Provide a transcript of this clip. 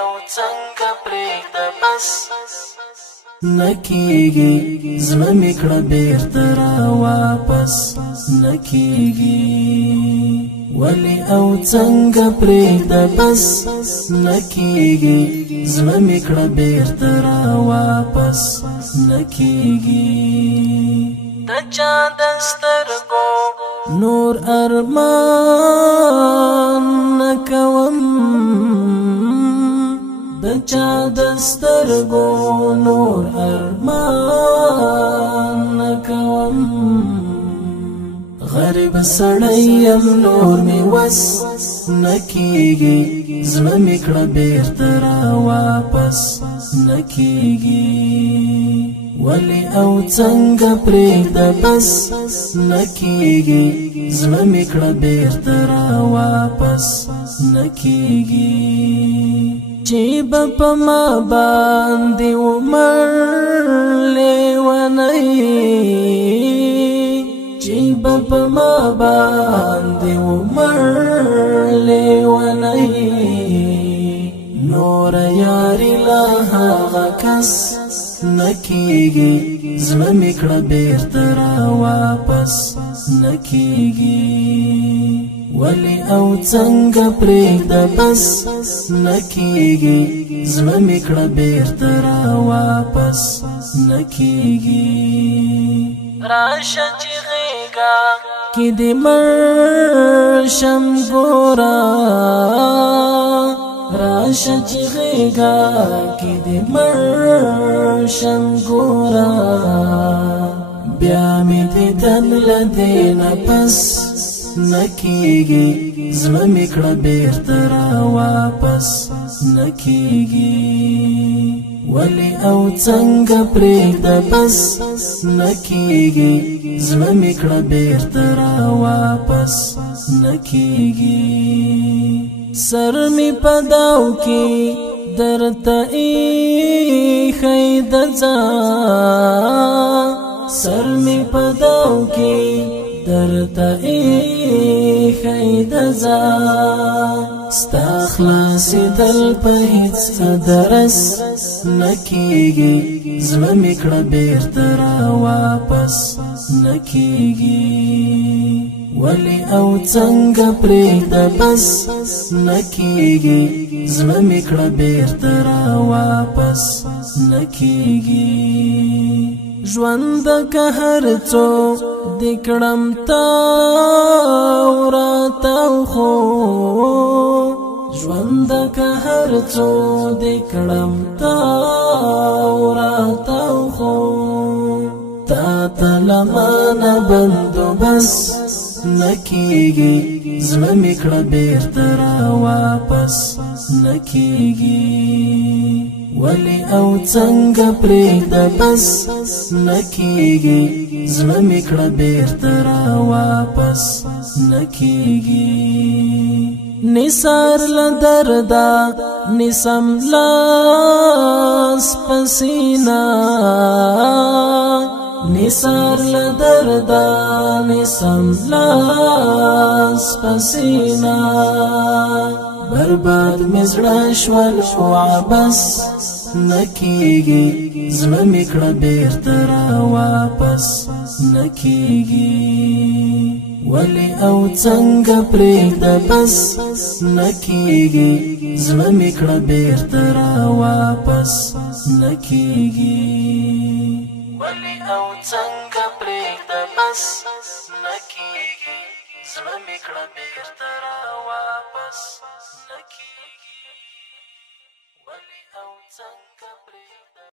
او څنګه پرېږده بس نکیږي زړه مې کړه بېرته را واپس نکیږي ولې او څنګه پرېږده بس نکیږي زړه مې کړه بېرته را واپس نکیږي د چا د سترګو نور ارمان نکوم د چا د سترګو نور ارمان نکوم غریب سړی یم نور مې وس نکیږي زړه مې کړه بېرته را واپس نکیږي ولې او څنګه پرېږده بس نکیږي زړه مې کړه بېرته را واپس نکیږي چې به په ما باندې عمر لیونی چې به په ما باندې عمر لیونی نور یاري لا هغه کس نکیږي زړه مې کړه بېرته را واپس نکیږي ولې او څنګه پرېږده بس نکیږي زړه مې کړه بېرته را واپس نکیږي راشه چې غېږه کې دې مړ شم ګوره راشه چې غېږه کې دې مړ شم ګوره بیا مې دیدن له دې نه پس نکیږي زړه مې کړه بېرته را واپس نکیږي ولې او څنګه پرېږده بس نکیږي زړه مې کړه بېرته را واپس نکیږي سر مې په داو کې درته ایښی د ځان سر مې په داو کې درته ایښی د ځان ستا خلاصېدل په هېڅ درس نکیږي زړه مې کړه بېرته را واپس نکیږي ولې او څنګه پرېږده بس نکیږي زړه مې کړه بېرته را واپس نکیږي ژوند که هر څو دې کړم تاو راتاو خو ژوند که هر څو دې کړم تاو راتاو خو تا ته له مانه بندوبس نکیږي زړه مې کړه بېرته را واپس نکیږي ولې او څنګه پرېږده بس نکیږي زړه مې کړه بېرته را واپس نکیږي نثار له درده نسم لاس په سینه نثار له درده نسم لاس په سینه برباد مې زړه شول خو عبس نکیږي زړه مې کړه بېرته را واپس نکیږي ولې او څنګه پرېږده بس نکیږي زړه مې کړه بېرته را واپس نکیږي ولې او څنګه پرېږده بس نکیږي زړه مې کړه بېرته را واپس